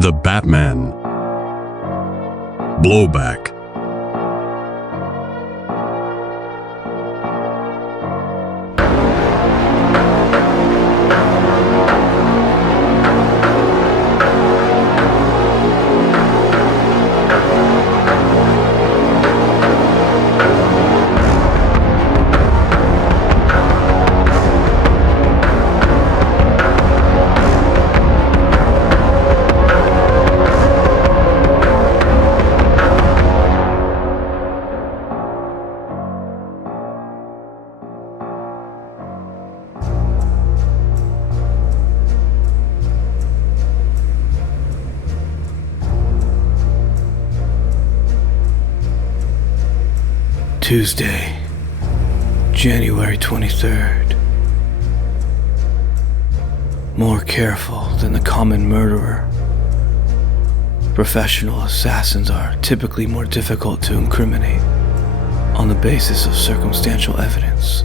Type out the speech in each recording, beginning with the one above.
The Batman. Blowback. Tuesday, January 23rd. More careful than the common murderer. Professional assassins are typically more difficult to incriminate on the basis of circumstantial evidence.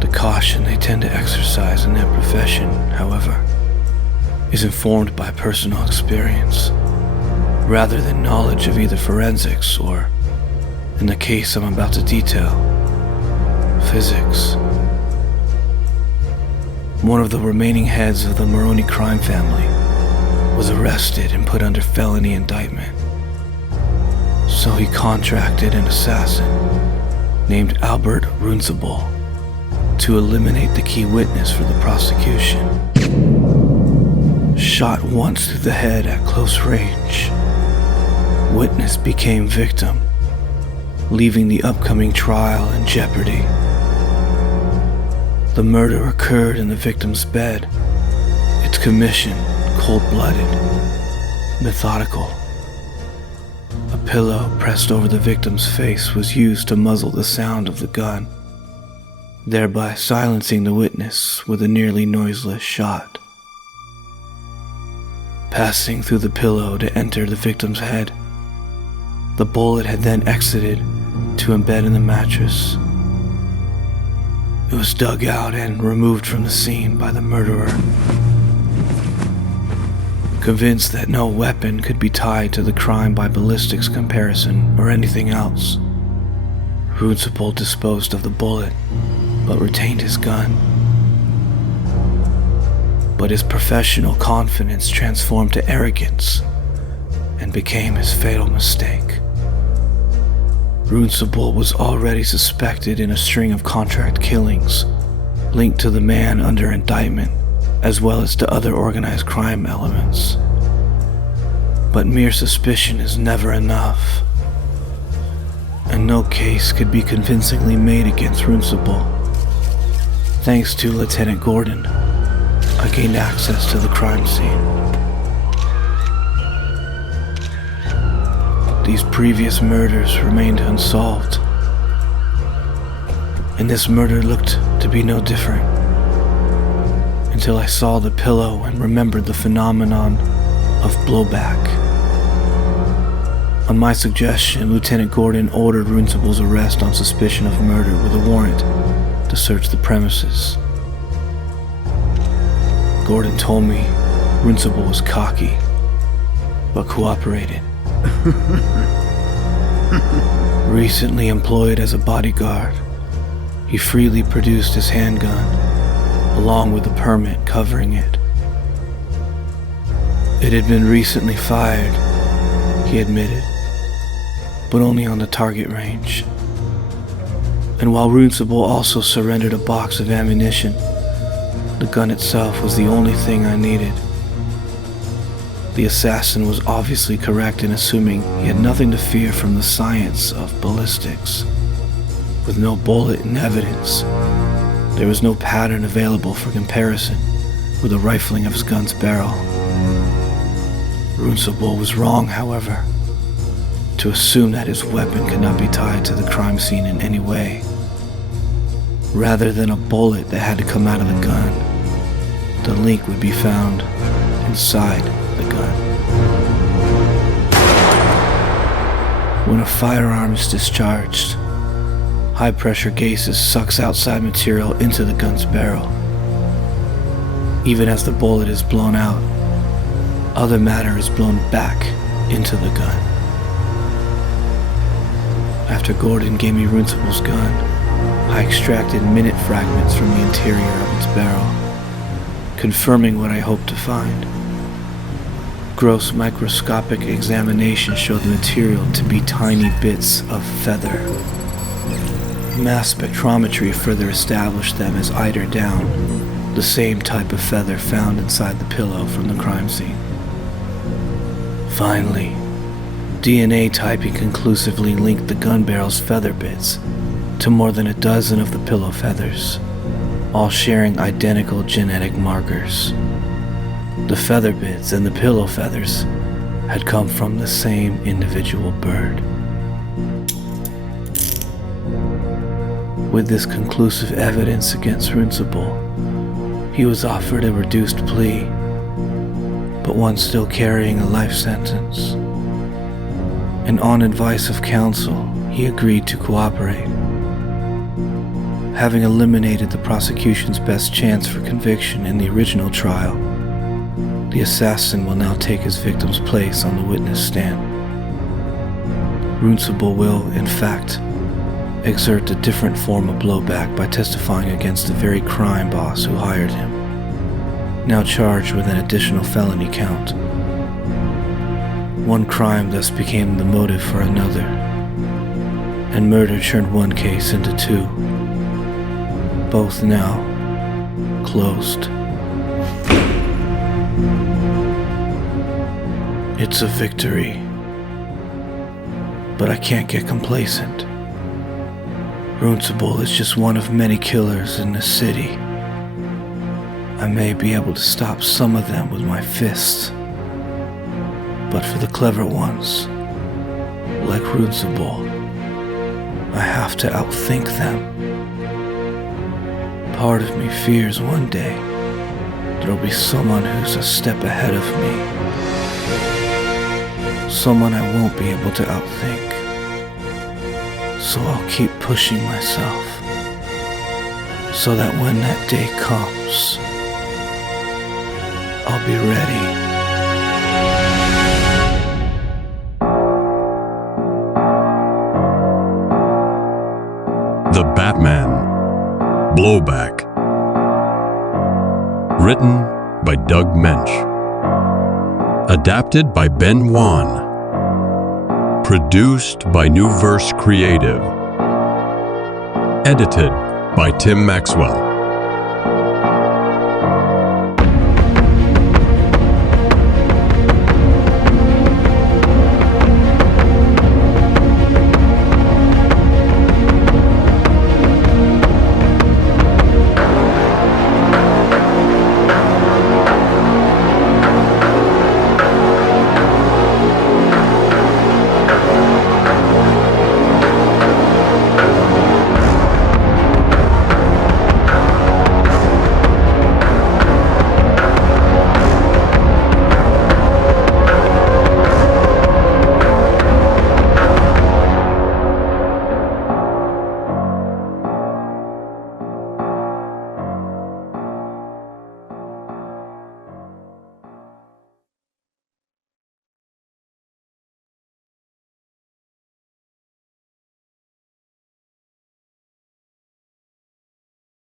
The caution they tend to exercise in their profession, however, is informed by personal experience rather than knowledge of either forensics or, in the case I'm about to detail, physics. One of the remaining heads of the Moench crime family was arrested and put under felony indictment. So he contracted an assassin named Albert Runcible to eliminate the key witness for the prosecution. Shot once through the head at close range, witness became victim, leaving the upcoming trial in jeopardy. The murder occurred in the victim's bed, its commission cold-blooded, methodical. A pillow pressed over the victim's face was used to muzzle the sound of the gun, thereby silencing the witness with a nearly noiseless shot. Passing through the pillow to enter the victim's head, the bullet had then exited to embed in the mattress. It was dug out and removed from the scene by the murderer. Convinced that no weapon could be tied to the crime by ballistics comparison or anything else, Runcible disposed of the bullet, but retained his gun. But his professional confidence transformed to arrogance and became his fatal mistake. Runcible was already suspected in a string of contract killings linked to the man under indictment, as well as to other organized crime elements. But mere suspicion is never enough, and no case could be convincingly made against Runcible. Thanks to Lieutenant Gordon, I gained access to the crime scene. These previous murders remained unsolved, and this murder looked to be no different, until I saw the pillow and remembered the phenomenon of blowback. On my suggestion, Lieutenant Gordon ordered Runcible's arrest on suspicion of murder with a warrant to search the premises. Gordon told me Runcible was cocky, but cooperated. Recently employed as a bodyguard, he freely produced his handgun, along with a permit covering it. It had been recently fired, he admitted, but only on the target range. And while Runcible also surrendered a box of ammunition, the gun itself was the only thing I needed. The assassin was obviously correct in assuming he had nothing to fear from the science of ballistics. With no bullet in evidence, there was no pattern available for comparison with the rifling of his gun's barrel. Runcible was wrong, however, to assume that his weapon could not be tied to the crime scene in any way. Rather than a bullet that had to come out of the gun, the link would be found inside the gun. When a firearm is discharged, high-pressure gases sucks outside material into the gun's barrel. Even as the bullet is blown out, Other matter is blown back into the gun. After Gordon gave me Runcible's gun, I extracted minute fragments from the interior of its barrel, confirming what I hoped to find. Gross microscopic examination showed the material to be tiny bits of feather. Mass spectrometry further established them as eider down, the same type of feather found inside the pillow from the crime scene. Finally, DNA typing conclusively linked the gun barrel's feather bits to more than a dozen of the pillow feathers, all sharing identical genetic markers. The feather bits and the pillow feathers had come from the same individual bird. With this conclusive evidence against Runcible, he was offered a reduced plea, but one still carrying a life sentence. And on advice of counsel, he agreed to cooperate. Having eliminated the prosecution's best chance for conviction in the original trial, the assassin will now take his victim's place on the witness stand. Runcible will, in fact, exert a different form of blowback by testifying against the very crime boss who hired him, now charged with an additional felony count. One crime thus became the motive for another, and murder turned one case into two, both now closed. It's a victory, but I can't get complacent. Runcible is just one of many killers in this city. I may be able to stop some of them with my fists, but for the clever ones, like Runcible, I have to outthink them. Part of me fears one day there'll be someone who's a step ahead of me. Someone I won't be able to outthink. So I'll keep pushing myself, so that when that day comes, I'll be ready. The Batman, Blowback. Written by Doug Moench. Adapted by Ben Wan. Produced by New Verse Creative. Edited by Tim Maxwell.